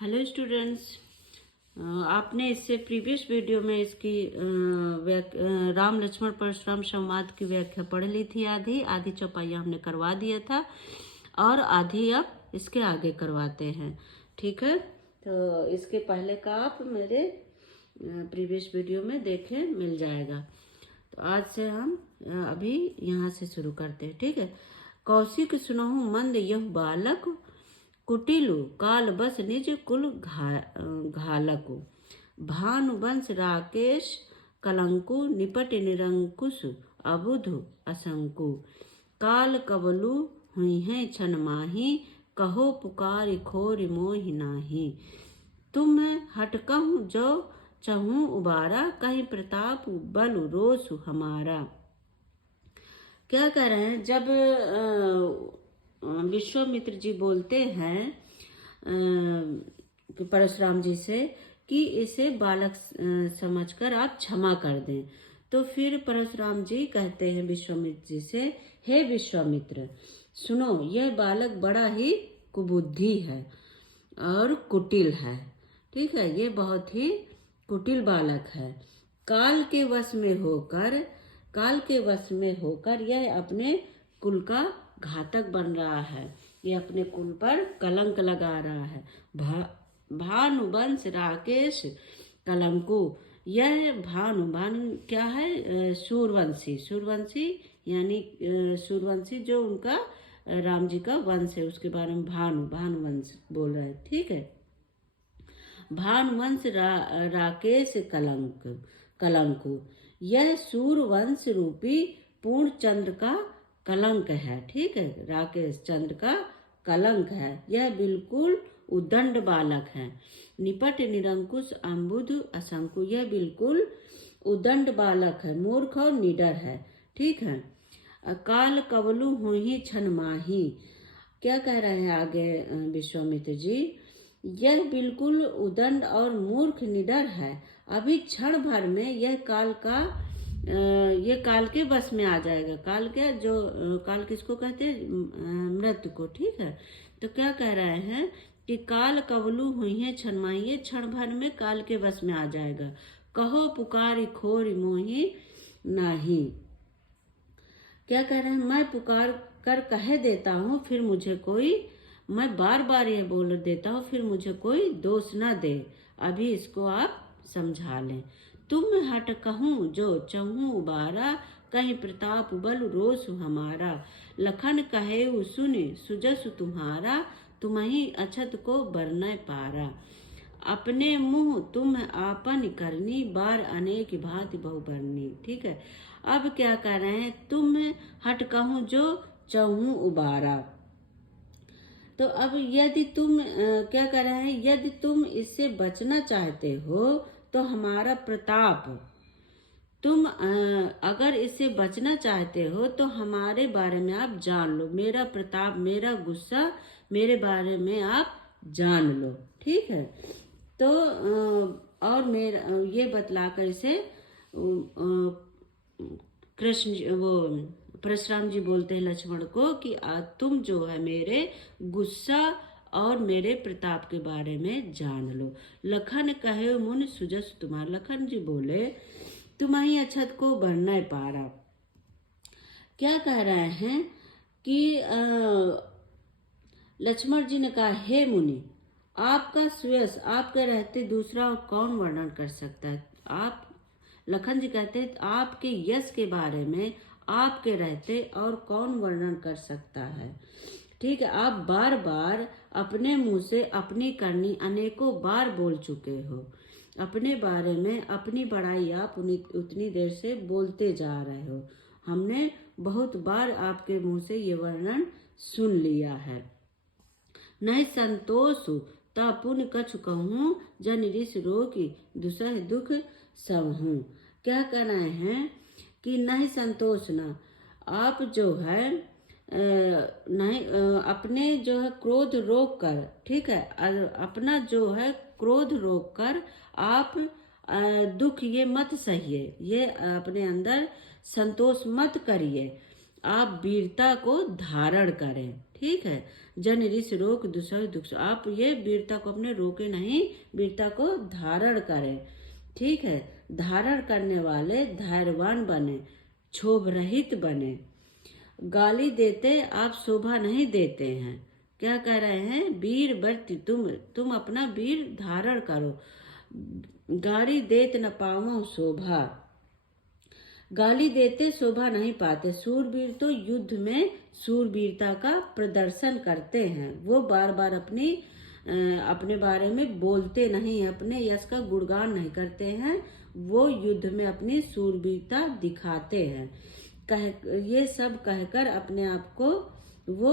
Hello students, आपने इससे previous video में इसकी राम लक्ष्मण परशुराम संवाद की व्याख्या पढ़ ली थी। आधी आधी चौपाइयाँ हमने करवा दिया था और आधी अब इसके आगे करवाते हैं। ठीक है, तो इसके पहले का आप मेरे प्रीवियस वीडियो में देखें, मिल जाएगा। तो आज से हम अभी यहाँ से शुरू करते हैं। ठीक है। कौशिक सुनहु मंद यह बालक, कुटिलु काल बस निज कुल घालकु। भानुवंश राकेश कलंकु, निपट निरंकुश अबुधु असंकु। काल कबलु हुई है छन माही, कहो पुकार खोर मोहि नाही। तुम हटकहु जो चहूँ उबारा, कहीं प्रताप बल रोसु हमारा। क्या कह रहे हैं? जब विश्वामित्र जी बोलते हैं परशुराम जी से कि इसे बालक समझकर आप क्षमा कर दें, तो फिर परशुराम जी कहते हैं विश्वामित्र जी से, हे विश्वामित्र सुनो, यह बालक बड़ा ही कुबुद्धि है और कुटिल है। ठीक है, ये बहुत ही कुटिल बालक है। काल के वश में होकर यह अपने कुल का घातक बन रहा है। ये अपने कुल पर कलंक लगा रहा है। भानुवंश राकेश कलंकु, यह भानु क्या है? सूर्यवंशी यानी सूर्यवंशी जो उनका राम जी का वंश है, उसके बारे में भानुवंश बोल रहे हैं। ठीक है। भानुवंश राकेश कलंकु, यह सूर्यवंश रूपी पूर्ण चंद्र का कलंक है। ठीक है, राकेश चंद्र का कलंक है। यह बिल्कुल उद्दंड बालक है। निपट निरंकुश अम्बुध असंकु, यह बिल्कुल उद्दंड बालक है, मूर्ख और निडर है। ठीक है। काल कबलु हुई छन माही, क्या कह रहे हैं आगे विश्वामित्र जी? यह बिल्कुल उदंड और मूर्ख निडर है। अभी क्षण भर में यह काल के बस में आ जाएगा। काल किसको कहते हैं? मृत्यु को। ठीक है। तो क्या कह रहे हैं कि काल कबलू हुई है छनमाही, ये क्षण भर में काल के बस में आ जाएगा। कहो पुकार खोर मोहि नाही, क्या कह रहे हैं? मैं पुकार कर कह देता हूँ, फिर मुझे कोई, मैं बार बार ये बोल देता हूँ, फिर मुझे कोई दोष न दे। अभी इसको आप समझा लें। तुम हट कहूँ जो चहूँ उबारा, कहीं प्रताप बल रोस हमारा। लखन कहे सुनि सुजसु तुम्हारा, तुम्हि अछत को बरनय पारा। अपने मुँह तुम आपन करनी, बार अनेक भांति बहुबरनी। ठीक है। अब क्या कह रहे हैं? तुम हट कहूँ जो चहूँ उबारा। तो अब यदि तुम क्या कर रहे हैं? यदि तुम इससे बचना चाहते हो तो हमारा प्रताप, तुम अगर इससे बचना चाहते हो तो हमारे बारे में आप जान लो। मेरा प्रताप, मेरा गुस्सा, मेरे बारे में आप जान लो। ठीक है। तो और मेरा ये बतलाकर इसे कृष्ण वो परशुराम जी बोलते हैं लक्ष्मण को कि तुम जो है मेरे गुस्सा और मेरे प्रताप के बारे में जान लो। लखन कहे मुन सुजस तुम्हार, लखन जी बोले तुम्हारी अछत को बरनय पारा। क्या कह रहे हैं कि लक्ष्मण जी ने कहा, हे मुनि, आपका सुयश, आपके रहते दूसरा और कौन वर्णन कर सकता है? आप, लखन जी कहते हैं, आपके यश के बारे में आपके रहते और कौन वर्णन कर सकता है? ठीक है। आप बार बार अपने मुंह से अपनी करनी अनेकों बार बोल चुके हो। अपने बारे में अपनी बड़ाई आप उतनी देर से बोलते जा रहे हो। हमने बहुत बार आपके मुंह से ये वर्णन सुन लिया है। नहीं संतोष ता पुण्य कछु कहूँ, जन ऋष रोगी दुसह दुख सहूँ। क्या कह रहे हैं कि नहीं संतोष ना, आप जो है नहीं अपने जो है क्रोध रोक कर, ठीक है, अपना जो है क्रोध रोक कर आप दुख ये मत सहिए, ये अपने अंदर संतोष मत करिए, आप वीरता को धारण करें। ठीक है। जन ऋष रोक दुसह दुख। आप ये वीरता को अपने रोके नहीं, वीरता को धारण करें, ठीक है। धारण करने वाले धैर्यवान बने, क्षोभ रहित बने। गाली देते आप शोभा नहीं देते हैं। क्या कह रहे हैं? वीर वर्ति तुम अपना वीर धारण करो। गाली देत न पावो शोभा, गाली देते शोभा नहीं पाते। सूरवीर तो युद्ध में सूरवीरता का प्रदर्शन करते हैं। वो बार बार अपने बारे में बोलते नहीं, अपने यश का गुणगान नहीं करते हैं। वो युद्ध में अपनी सूरवीरता दिखाते हैं। ये सब कहकर अपने आप को वो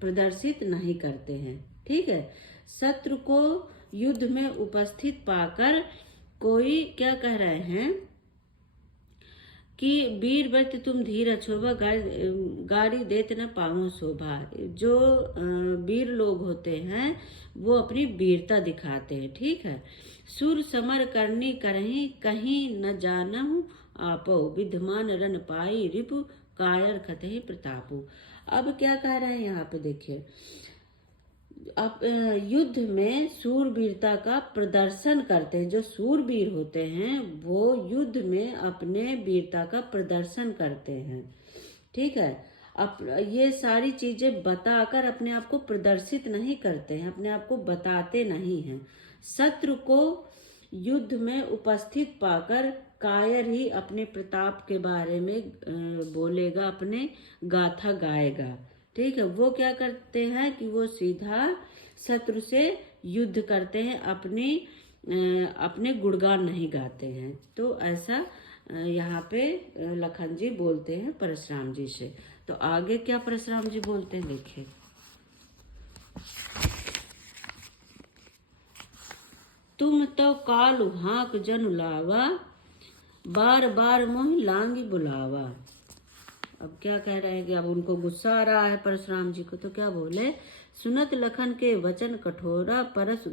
प्रदर्शित नहीं करते हैं, ठीक है। शत्रु को युद्ध में उपस्थित पाकर कोई क्या कह रहे हैं कि वीर व्रत तुम धीर शोभा, गाड़ी देत न पावो शोभा। जो वीर लोग होते हैं वो अपनी वीरता दिखाते हैं, ठीक है। सुर समर करनी करही कहीं न जानहु आपो, विद्यमान रन पाई रिपु कायर खतहि प्रतापु। अब क्या कह रहे हैं यहाँ पे देखिए, आप युद्ध में सूरवीरता का प्रदर्शन करते हैं। जो सूरवीर होते हैं वो युद्ध में अपने वीरता का प्रदर्शन करते हैं, ठीक है। ये सारी चीजें बताकर अपने आप को प्रदर्शित नहीं करते हैं, अपने आप को बताते नहीं हैं। शत्रु को युद्ध में उपस्थित पाकर कायर ही अपने प्रताप के बारे में बोलेगा, अपने गाथा गाएगा, ठीक है। वो क्या करते हैं कि वो सीधा शत्रु से युद्ध करते हैं, अपने गुणगान नहीं गाते हैं। तो ऐसा यहाँ पे लखन जी बोलते हैं परशुराम जी से। तो आगे क्या परशुराम जी बोलते हैं देखिए, तुम तो कालु हाँक जन लावा, बार बार मोह लांगी बुलावा। अब क्या कह रहे हैं कि अब उनको गुस्सा आ रहा है परशुराम जी को, तो क्या बोले, सुनत लखन के वचन कठोरा, परस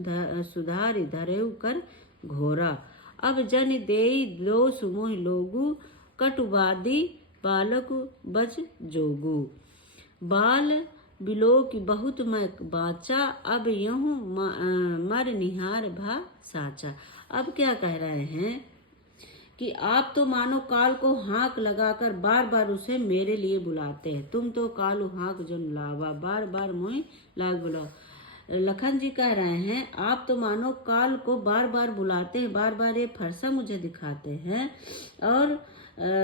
सुधारि धरेउ कर घोरा। अब जन देई दोष मोहि लोगु, कटुवादी बालक बच जोगु। बाल बिलो की बहुत मैं बाचा, अब यूं मर निहार भा साचा। अब क्या कह रहे हैं कि आप तो मानो काल को हाँक लगाकर बार बार उसे मेरे लिए बुलाते हैं। तुम तो कालू हाँक जन लावा, बार बार मोहि लाग बुलाओ। लखन जी कह रहे हैं आप तो मानो काल को बार बार बुलाते हैं, बार बार ये फरसा मुझे दिखाते हैं और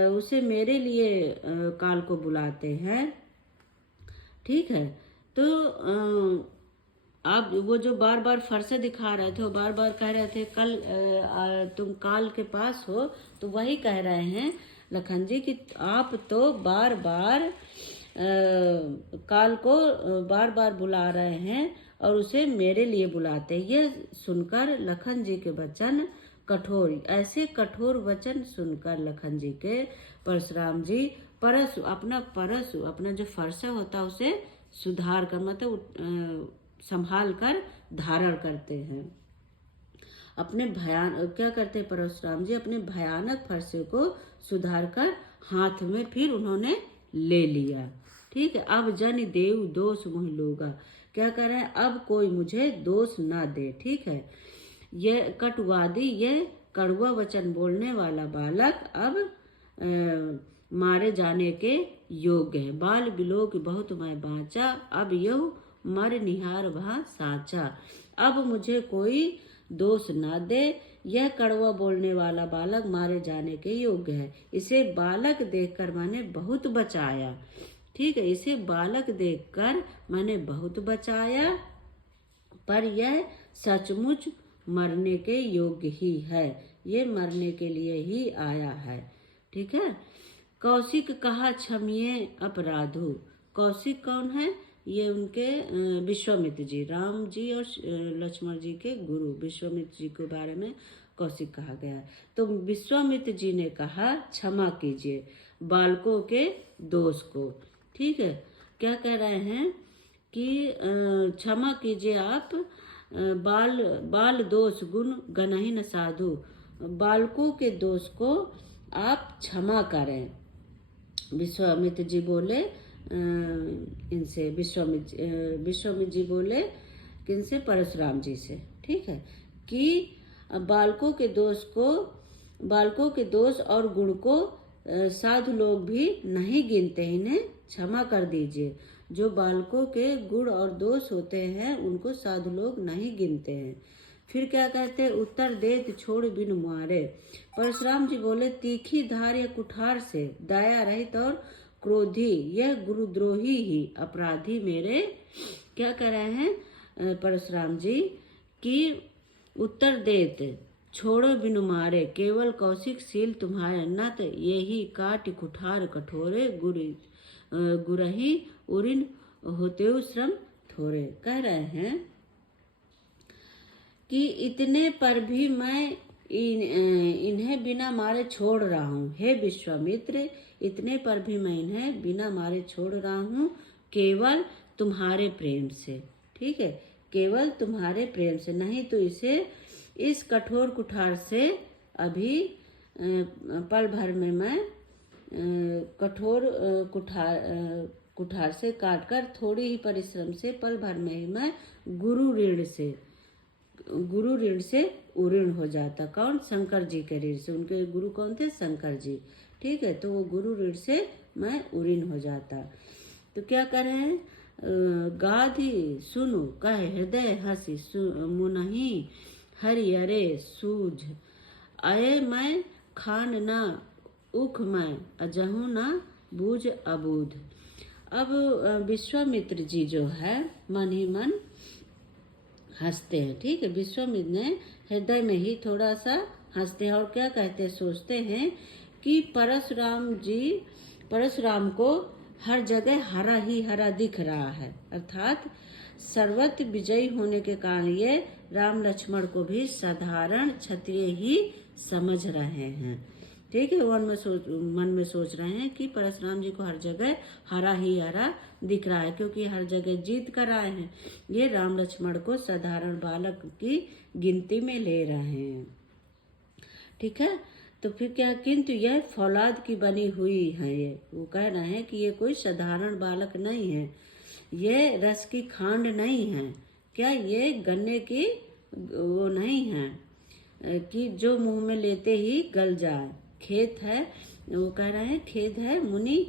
उसे मेरे लिए काल को बुलाते हैं, ठीक है। तो आप वो जो बार बार फरसे दिखा रहे थे, वो बार बार कह रहे थे कल तुम काल के पास हो, तो वही कह रहे हैं लखन जी कि आप तो बार बार काल को बार बार बुला रहे हैं और उसे मेरे लिए बुलाते हैं। ये सुनकर लखन जी के वचन कठोर, ऐसे कठोर वचन सुनकर लखन जी के परशुराम जी अपना जो फरसा होता है उसे सुधार कर, मतलब संभाल कर धारण करते हैं। क्या करते हैं परशुराम जी, अपने भयानक फरसे को सुधार कर हाथ में फिर उन्होंने ले लिया, ठीक है। अब जन देव दोष मोहि लोगा, क्या कर रहे हैं, अब कोई मुझे दोष ना दे, ठीक है। ये कटुवादी, ये कड़वा वचन बोलने वाला बालक अब मारे जाने के योग्य है। बाल बिलो की बहुत मैं बाचा, अब यह मर निहार वह साचा। अब मुझे कोई दोष ना दे, यह कड़वा बोलने वाला बालक मारे जाने के योग्य है। इसे बालक देखकर मैंने बहुत बचाया, ठीक है। इसे बालक देखकर मैंने बहुत बचाया, पर यह सचमुच मरने के योग्य ही है, ये मरने के लिए ही आया है, ठीक है। कौशिक कहा क्षमिए अपराधु। कौशिक कौन है? ये उनके विश्वामित्र जी, राम जी और लक्ष्मण जी के गुरु विश्वामित्र जी के बारे में कौशिक कहा गया है। तो विश्वामित्र जी ने कहा क्षमा कीजिए बालकों के दोष को, ठीक है। क्या कह रहे हैं कि क्षमा कीजिए आप बाल दोष गुण गनहि न साधु, बालकों के दोष को आप क्षमा करें। विश्वामित्र जी बोले इनसे विश्वामित्र जी बोले किनसे, परशुराम जी से, ठीक है, कि बालकों के दोष और गुण को साधु लोग भी नहीं गिनते, इन्हें क्षमा कर दीजिए। जो बालकों के गुण और दोष होते हैं उनको साधु लोग नहीं गिनते हैं। फिर क्या कहते हैं, उत्तर देत छोड़ बिन मुआरे। परशुराम जी बोले, तीखी धार या कुठार से दया रहित और क्रोधी यह गुरुद्रोही ही अपराधी मेरे, क्या कह रहे हैं परशुराम जी, कि उत्तर देत छोड़ो बिनु मारे, केवल कौशिक शील तुम्हारे, नत यही काट कुठार कठोरे, गुरही उरिन होते श्रम थोड़े। कह रहे हैं कि इतने पर भी मैं इन्हें बिना मारे छोड़ रहा हूँ। हे विश्वामित्र, इतने पर भी मैं इन्हें बिना मारे छोड़ रहा हूँ, केवल तुम्हारे प्रेम से, ठीक है, केवल तुम्हारे प्रेम से, नहीं तो इसे इस कठोर कुठार से अभी पल भर में मैं कठोर कुठार से काटकर थोड़ी ही परिश्रम से पल भर में ही मैं गुरु ऋण से उऋण हो जाता। कौन, शंकर जी के ऋण से, उनके गुरु कौन थे, शंकर जी, ठीक है, तो वो गुरु ऋण से मैं उऋण हो जाता। तो क्या करें, गाधी सुनु कह हृदय हसी मुनहि हरियरे सूझ, अये मैं खान न उख मैं अजहू न बूझ अबूध। अब विश्वामित्र जी जो है मन ही मन हंसते हैं, ठीक है, विश्वामित्र ने हृदय में ही थोड़ा सा हंसते हैं और क्या कहते हैं, सोचते हैं कि परशुराम को हर जगह हरा ही हरा दिख रहा है, अर्थात सर्वत्र विजयी होने के कारण ये राम लक्ष्मण को भी साधारण क्षत्रिय ही समझ रहे हैं, ठीक है। मन में सोच रहे हैं कि परशुराम जी को हर जगह हरा ही हरा दिख रहा है, क्योंकि हर जगह जीत कर आए हैं। ये राम लक्ष्मण को साधारण बालक की गिनती में ले रहे हैं, ठीक है। तो फिर क्या, किंतु यह फौलाद की बनी हुई है, ये वो कह रहे हैं कि ये कोई साधारण बालक नहीं है, ये रस की खांड नहीं है, क्या ये गन्ने की वो नहीं है कि जो मुंह में लेते ही गल जाए। खेत है, वो कह रहे हैं खेद है मुनि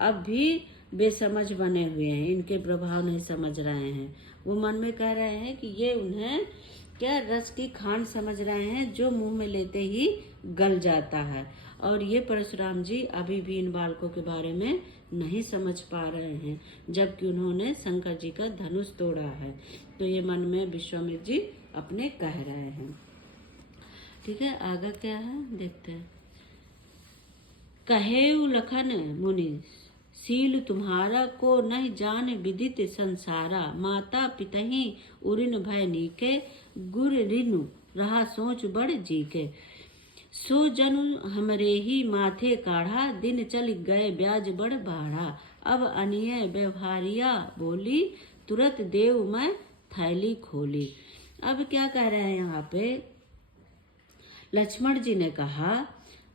अब भी बेसमझ बने हुए हैं, इनके प्रभाव नहीं समझ रहे हैं। वो मन में कह रहे हैं कि ये उन्हें क्या रस की खांड समझ रहे हैं जो मुंह में लेते ही गल जाता है, और ये परशुराम जी अभी भी इन बालकों के बारे में नहीं समझ पा रहे हैं, जबकि उन्होंने शंकर जी का धनुष तोड़ा है। तो ये मन में विश्वामित्र जी अपने कह रहे हैं, ठीक है। आगे क्या है देखते हैं। कहेउ लखन मुनि सील तुम्हारा, को नहीं जान विदित संसारा, माता पितहि उरिन भय नीके, गुर रिनु रहा सोच बड़ जी के, सो जनु हमरे ही माथे काढ़ा, दिन चल गए ब्याज बड़ बाढ़ा, अब अनिय व्यवहारिया बोली, तुरंत देव मैं थैली खोली। अब क्या कह रहे हैं यहाँ पे, लक्ष्मण जी ने कहा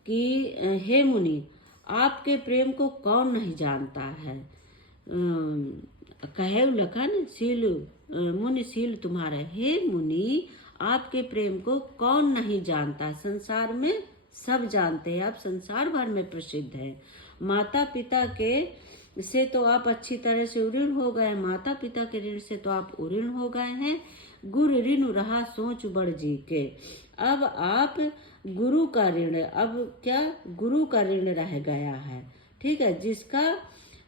कि हे मुनि, आपके प्रेम को कौन नहीं जानता है। कहे लखन सील मुनि सील तुम्हारा, हे मुनि आपके प्रेम को कौन नहीं जानता, संसार में सब जानते हैं, आप संसार भर में प्रसिद्ध है। माता पिता के से तो आप अच्छी तरह से उऋण हो गए, माता पिता के ऋण से तो आप उऋण हो गए हैं। गुरु ऋण रहा सोच बड़ जी के, अब आप गुरु का ऋण, अब क्या गुरु का ऋण रह गया है, ठीक है, जिसका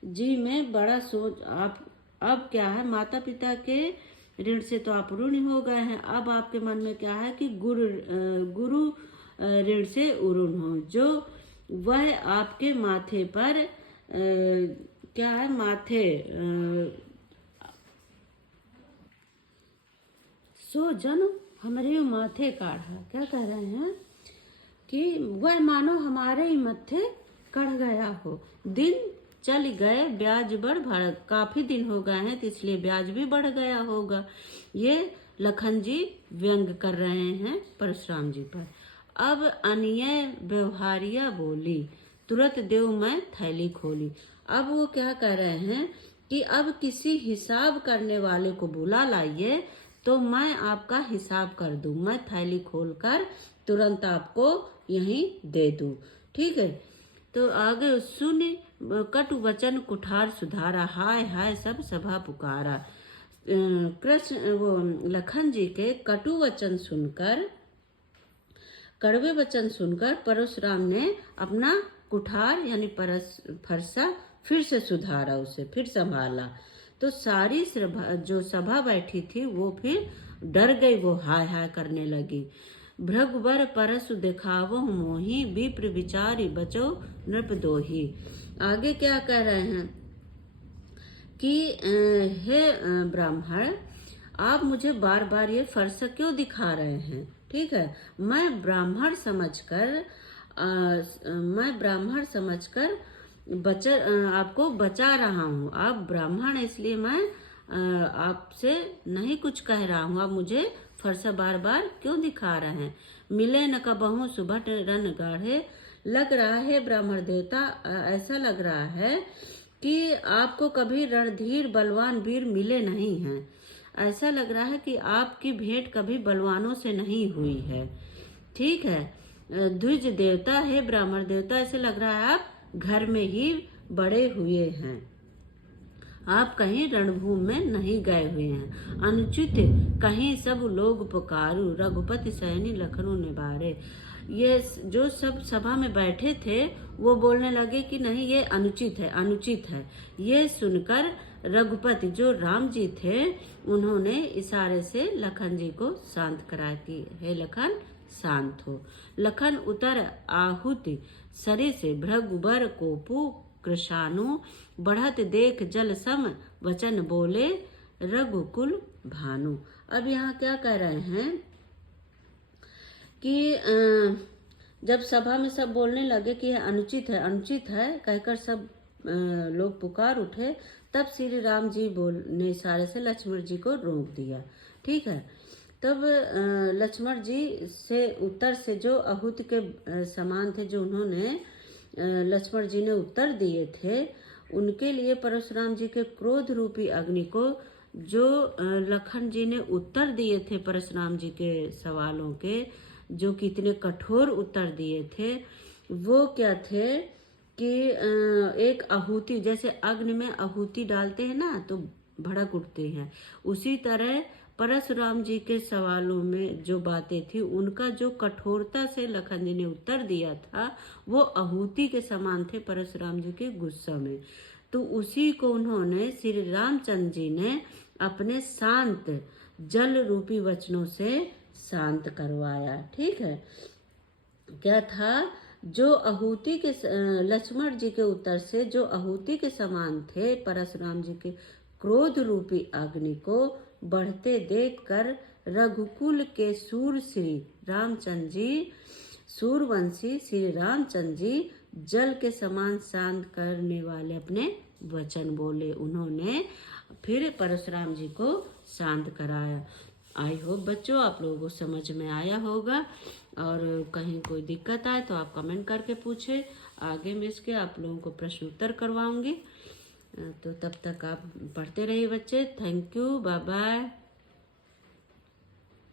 जी में बड़ा सोच आप, अब क्या है, माता पिता के ऋण से तो आप ऋणी हो गए हैं, अब आपके मन में क्या है कि गुरु ऋण से उऋण हो, जो वह आपके माथे पर क्या है, माथे सो जन हमारे माथे काढ़ा, क्या कह रहे हैं कि वह मानो हमारे ही मत्थे कढ़ गया हो, दिन चल गए ब्याज बढ़, काफी दिन हो गए हैं तो इसलिए ब्याज भी बढ़ गया होगा। ये लखन जी व्यंग कर रहे हैं परशुराम जी पर। अब अन्य व्यवहारिया बोली, तुरंत देव मैं थैली खोली। अब वो क्या कह रहे हैं कि अब किसी हिसाब करने वाले को बुला लाइए तो मैं आपका हिसाब कर दूं, मैं थैली खोलकर तुरंत आपको यहीं दे दूं। ठीक है। तो आगे सुन कटु वचन कुठार सुधारा, हाय हाय सब सभा पुकारा। कृष्ण वो लखन जी के कटु वचन सुनकर, कड़वे वचन सुनकर परशुराम ने अपना कुठार यानी फरसा फिर से सुधारा, उसे फिर संभाला। तो सारी जो सभा बैठी थी वो फिर डर गई, वो हाय हाय करने लगी। भृगुबर परसु दिखावो मोही, विप्र विचारी बचो नृप दोही। आगे क्या कह रहे हैं कि हे ब्राह्मण, आप मुझे बार बार ये फर्श क्यों दिखा रहे हैं? ठीक है, मैं ब्राह्मण समझकर आपको बचा रहा हूँ। आप ब्राह्मण है इसलिए मैं आपसे नहीं कुछ कह रहा हूँ, आप मुझे फरसा बार बार क्यों दिखा रहे हैं? मिले न कबहू सुभट रन गाढ़े, लग रहा है ब्राह्मण देवता, ऐसा लग रहा है कि आपको कभी रणधीर बलवान वीर मिले नहीं हैं। ऐसा लग रहा है कि आपकी भेंट कभी बलवानों से नहीं हुई है। ठीक है। द्विज देवता है ब्राह्मण देवता, ऐसे लग रहा है आप घर में ही बड़े हुए हैं, आप कहीं रणभूमि में नहीं गए हुए हैं। अनुचित कहीं सब लोग पुकारू, रघुपति सैनी लखनऊ निबारे। ये जो सब सभा में बैठे थे वो बोलने लगे कि नहीं ये अनुचित है, अनुचित है। ये सुनकर रघुपति जो राम जी थे उन्होंने इशारे से लखन जी को शांत कराया कि हे लखन शांत हो। लखन उतर आहुति सरी से, भृगुबर कोपु कृशानु, बढ़त देख जल सम वचन बोले रघुकुल भानु। अब यहाँ क्या कह रहे हैं कि जब सभा में सब बोलने लगे कि यह अनुचित है, अनुचित है कहकर सब लोग पुकार उठे, तब श्री राम जी ने इशारे से लक्ष्मण जी को रोक दिया। ठीक है। तब लक्ष्मण जी से उत्तर से जो आहुति के समान थे, जो उन्होंने लक्ष्मण जी ने उत्तर दिए थे, उनके लिए परशुराम जी के क्रोध रूपी अग्नि को, जो लखन जी ने उत्तर दिए थे परशुराम जी के सवालों के, जो कितने कठोर उत्तर दिए थे, वो क्या थे कि एक आहुति, जैसे अग्नि में आहुति डालते हैं ना तो भड़क उठते हैं, उसी तरह परशुराम जी के सवालों में जो बातें थी उनका जो कठोरता से लखन जी ने उत्तर दिया था वो आहुति के समान थे परशुराम जी के गुस्सा में। तो उसी को उन्होंने श्री रामचंद्र जी ने अपने शांत जल रूपी वचनों से शांत करवाया। ठीक है। क्या था, जो आहुति के लक्ष्मण जी के उत्तर से जो आहुति के समान थे परशुराम जी के क्रोध रूपी अग्नि को बढ़ते देखकर रघुकुल के सूर श्री रामचंद्र जी, सूरवंशी श्री रामचंद्र जी जल के समान शांत करने वाले अपने वचन बोले। उन्होंने फिर परशुराम जी को शांत कराया। आई होप बच्चों आप लोगों को समझ में आया होगा, और कहीं कोई दिक्कत आए तो आप कमेंट करके पूछे, आगे मैं इसके आप लोगों को प्रश्न उत्तर करवाऊंगी। तो तब तक आप पढ़ते रहिए बच्चे। Thank you, bye bye.